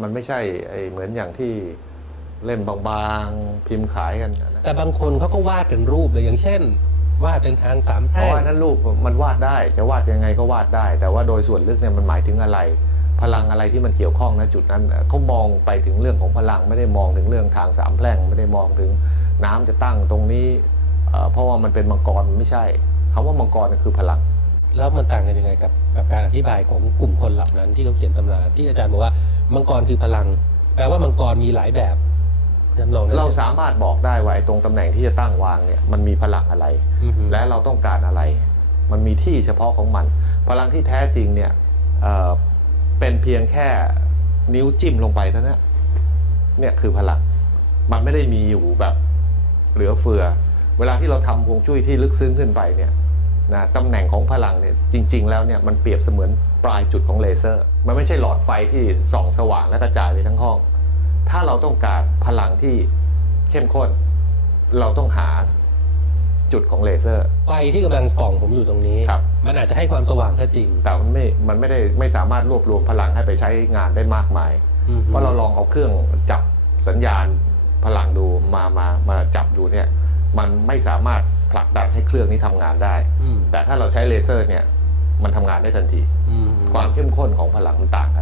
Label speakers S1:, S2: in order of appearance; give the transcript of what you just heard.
S1: มันไม่ใช่ไอ้เหมือนอย่างที่เล่มบางๆ พิมพ์ขายกันนะ
S2: แต่บางคนเขาก็วาดเป็นรูปเลยอย่างเช่น วาดเป็นทางสาม
S1: เพ
S2: แพร่
S1: ราะ
S2: ง
S1: ว่านั้นรูปมันวาดได้ จะวาดยังไงก็วาดได้ แต่ว่าโดยส่วนลึกเนี่ยมันหมายถึงอะไร พลังอะไรที่มันเกี่ยวข้องนะจุดนั้นเอ่อเขามองไปถึงเรื่องของพลังไม่ได้มองถึงเรื่องทางสามแพร่งไม่ได้มองถึงน้ำจะตั้งตรงนี้เอ่อเพราะว่ามันเป็นมังกรมันไม่ใช่คำว่ามังกรน่ะคือพลัง
S2: แล้วมันต่างกันยังไงกับกับการอธิบายของกลุ่มคนเหล่านั้นที่เขาเขียนตำราที่อาจารย์บอกว่า มังกรคือพลัง แปลว่ามังกรมีหลายแบบจำลองได้ไหม
S1: เราสามารถบอกได้ว่าไอ้ตรงตำแหน่งที่จะตั้งวางเนี่ยมันมีพลังอะไร
S2: อือฮึ
S1: และเราต้องการอะไร มันมีที่เฉพาะของมัน พลังที่แท้จริงเนี่ยเอ่อเป็นเพียงแค่นิ้วจิ้มลงไปเท่านั้นเนี่ยคือพลัง มันไม่ได้มีอยู่แบบเหลือเฟือ เวลาที่เราทำฮวงจุ้ยที่ลึกซึ้งขึ้นไปเนี่ยนะตำแหน่งของพลังเนี่ยจริง ๆ แล้วเนี่ยมันเปรียบเสมือนปลายจุดของเลเซอร์ มันไม่ใช่หลอดไฟที่ส่องสว่างและกระจายไปทั้งห้อง ถ้าเราต้องการพลังที่เข้มข้น เราต้องหาจุดของเลเซอร์
S2: ไฟที่กำลังส่องผมอยู่ตรงนี้
S1: ครับ
S2: มันอาจจะให้ความสว่างก็จริง
S1: แต่มันไม่ มันไม่ได้ไม่สามารถรวบรวมพลังให้ไปใช้งานได้มากมาย
S2: อือฮึ
S1: เพราะเราลองเอาเครื่องจับสัญญาณพลังดูมามามาจับดูเนี่ย มันไม่สามารถผลักดันให้เครื่องนี้ทำงานได้
S2: อืม
S1: แต่ถ้าเราใช้เลเซอร์เนี่ย มันทำงานได้ทันที
S2: อืม
S1: ความเข้มข้นของพลังมันต่างกัน